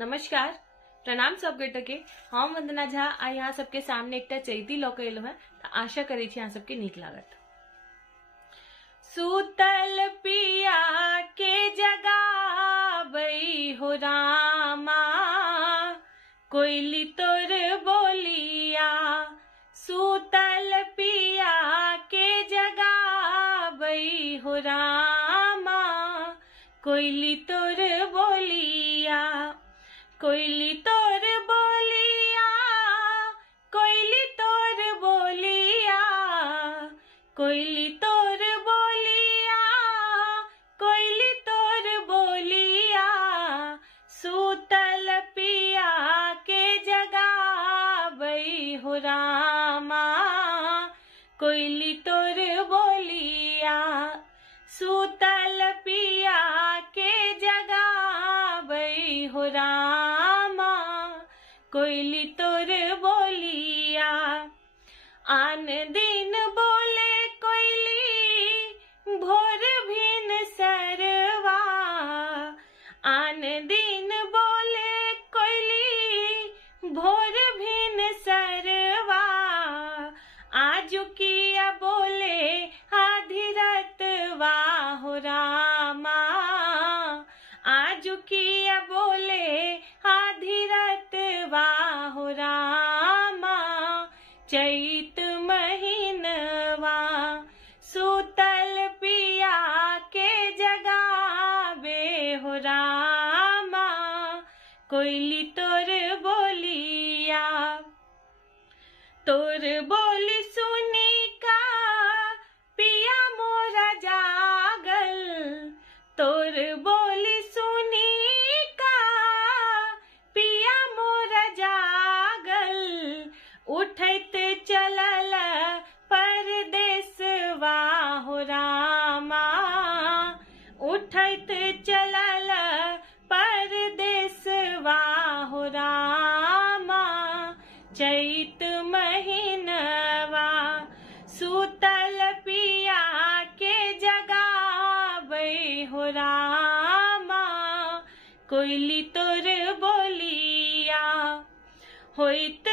नमस्कार, प्रणाम सब गोटे के। हम वंदना झा आ यहाँ सबके सामने एक चैती लौक है, तो आशा करे यहाँ सबके नीक लागत। सूतल पिया के जगावई हो रामा, कोयली तोर बोलिया। सूतल पिया के जगावई हो रामा, कोयली तोर बोलिया। कोयली तोर बोलिया, कोयली तोर बोलिया, कोयली तोर बोलिया, कोयली तोर बोलिया। सूतल पिया के जगावई हो रामा, कोयली तोर बोलिया। सूतल पिया के जगावई हो रामा, कोयली तोर बोलिया। आन दिन बोले कोयली भोर भिन सरवा, आन दिन बोले कोयली भोर भिन सरवा। आजु किया बोले आधी रतवा हो रामा, आजु किया बोले आधी रतवा हो रामा। चैत महीनवा सूतल पिया के जगावे हो रामा, कोयली तोर बोलिया। तोर बोली सुनी का पिया मोरा जागल, तोर बोली सुनी का पिया मोरा जागल। उठत चलल परदेसवा हो रामा, उठत चलल परदेसवा हो रामा। चैत महीनवा सूतल पिया के जगावई हो रामा, कोयली तोर बोलिया। होइत